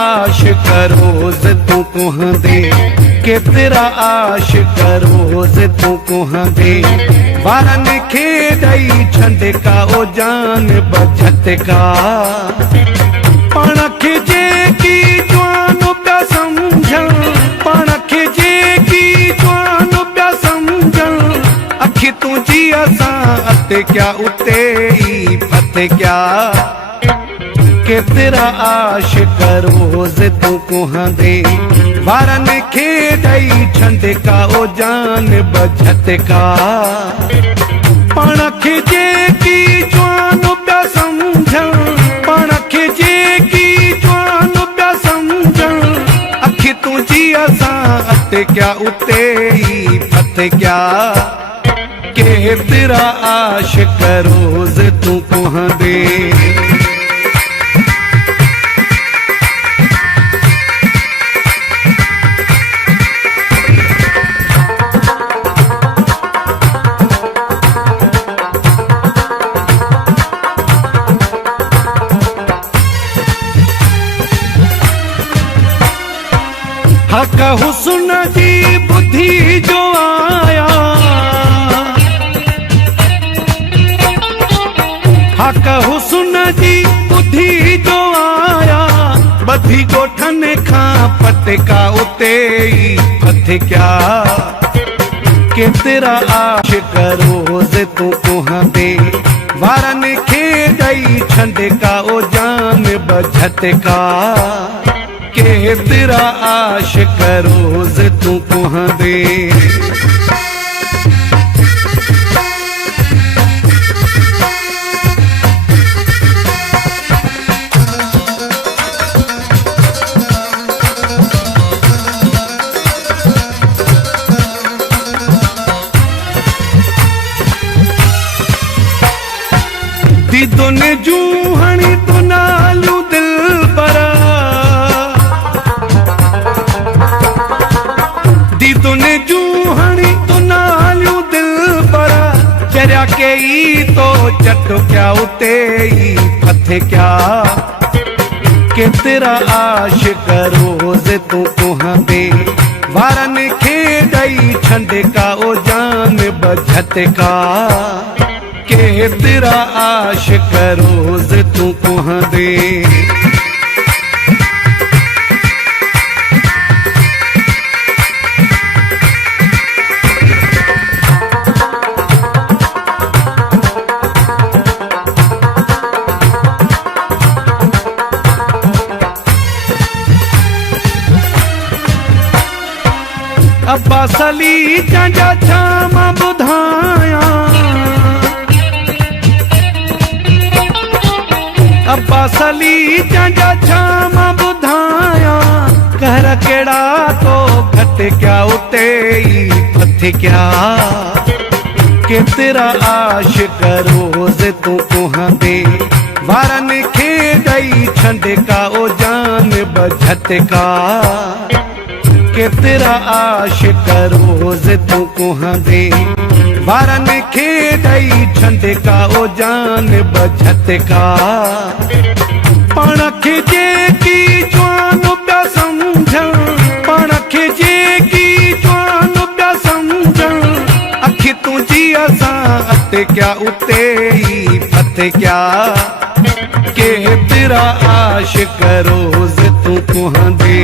आशिक रोज तू कुहंदे केतिरा आशिक रोज तू कुहंदे वारन खे ॾई छंडका ओ जान बझटका पाण खे जेकी जवान पिया सम्झण पाण खे जेकी जवान पिया सम्झण अखि तुंहिंजी असां अते क्या उते ई फते क्या केतिरा आशिक रोज तू कुहंदे वारन खे ॾई छंडका ओ जान बझटका पाण खे जेकी जवान पिया सम्झण पाण खे जेकी जवान पिया सम्झण अखि तुंहिंजी असां अते क्या उते ई फते क्या केतिरा आशिक रोज तू कुहंदे हक हुस्न जी बुद्धि जो आया हक हुस्न जी बुद्धि जो आया बधी गोठन खां फटका उते ई फत क्या केतिरा आशिक रोज तू कुहंदे वारन खे ॾई छंडका ओ जान बझटका केतिरा आशिक रोज तू कुहंदे दीदो ने जूं हणी तू नालू दिल बरा तूने जूं हणी तू नालू दिल बरा चरिया के ई तो चट क्या उते ई फत क्या केतिरा आशिक रोज तू कुहंदे वारन खे ॾई छंडका ओ जान बझटका केतिरा आशिक रोज तू कुहंदे अब्बास अली जा छाम ॿुधायां अब्बास अली जा छाम ॿुधायां कहर कहिड़ा तो घट क्या उते ई फत क्या केतिरा आशिक रोज तू कुहंदे वारन खे ॾई छंडका ओ जान बझटका केतिरा आशिक रोज तू कुहंदे वारन खे ॾई छंडका ओ जान बझटका पाण खे जेकी जवान पिया सम्झण पाण खे जेकी जवान पिया सम्झण अखि तुंहिंजी असां अते क्या उते ई फत क्या केतिरा आशिक रोज तू कुहंदे